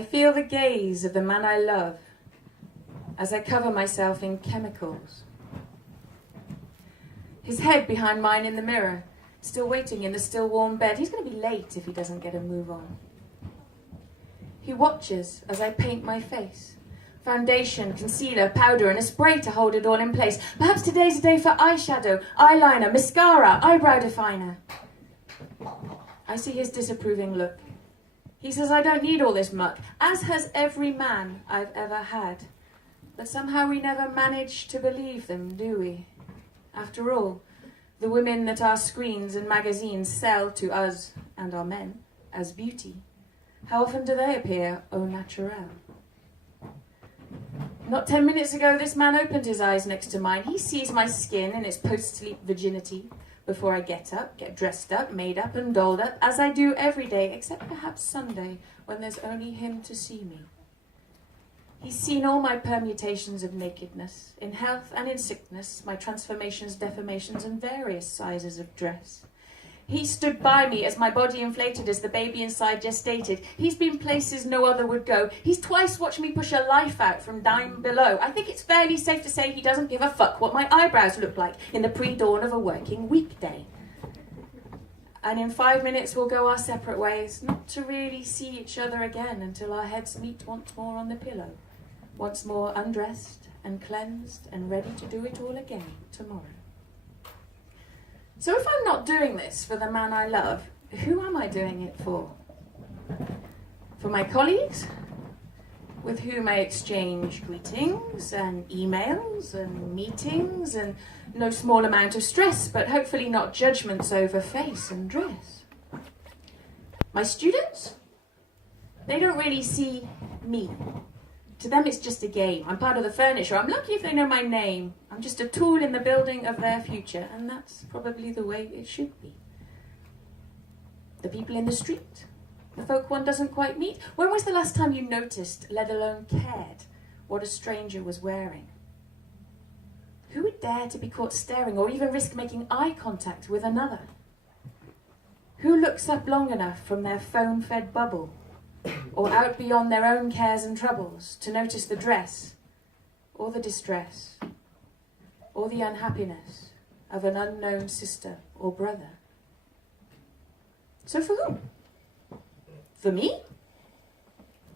I feel the gaze of the man I love as I cover myself in chemicals. His head behind mine in the mirror, still waiting in the still warm bed. He's going to be late if he doesn't get a move on. He watches as I paint my face. Foundation, concealer, powder, and a spray to hold it all in place. Perhaps today's a day for eyeshadow, eyeliner, mascara, eyebrow definer. I see his disapproving look. He says I don't need all this muck, as has every man I've ever had. But somehow we never manage to believe them, do we? After all, the women that our screens and magazines sell to us and our men as beauty, how often do they appear au naturel? Not 10 minutes ago, this man opened his eyes next to mine. He sees my skin in its post-sleep virginity before I get up, get dressed up, made up and dolled up, as I do every day, except perhaps Sunday, when there's only him to see me. He's seen all my permutations of nakedness, in health and in sickness, my transformations, deformations, and various sizes of dress. He stood by me as my body inflated as the baby inside gestated. He's been places no other would go. He's twice watched me push a life out from down below. I think it's fairly safe to say he doesn't give a fuck what my eyebrows look like in the pre-dawn of a working weekday. And in 5 minutes we'll go our separate ways, not to really see each other again until our heads meet once more on the pillow, once more undressed and cleansed and ready to do it all again tomorrow. So if I'm not doing this for the man I love, who am I doing it for? For my colleagues, with whom I exchange greetings and emails and meetings and no small amount of stress, but hopefully not judgments over face and dress. My students, they don't really see me. To them, it's just a game. I'm part of the furniture. I'm lucky if they know my name. I'm just a tool in the building of their future, and that's probably the way it should be. The people in the street, the folk one doesn't quite meet. When was the last time you noticed, let alone cared, what a stranger was wearing? Who would dare to be caught staring or even risk making eye contact with another? Who looks up long enough from their phone-fed bubble or out beyond their own cares and troubles to notice the dress or the distress or the unhappiness of an unknown sister or brother? So for whom? For me?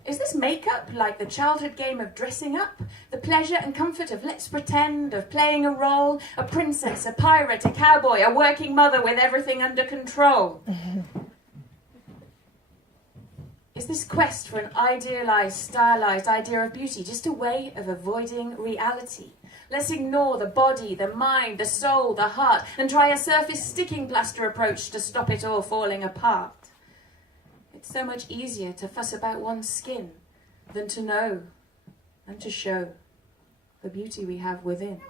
Is this makeup like the childhood game of dressing up? The pleasure and comfort of let's pretend, of playing a role, a princess, a pirate, a cowboy, a working mother with everything under control? Is this quest for an idealized, stylized idea of beauty just a way of avoiding reality? Let's ignore the body, the mind, the soul, the heart, and try a surface sticking plaster approach to stop it all falling apart. It's so much easier to fuss about one's skin than to know and to show the beauty we have within.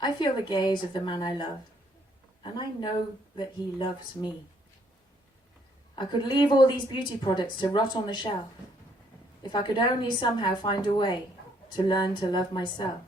I feel the gaze of the man I love, and I know that he loves me. I could leave all these beauty products to rot on the shelf if I could only somehow find a way to learn to love myself.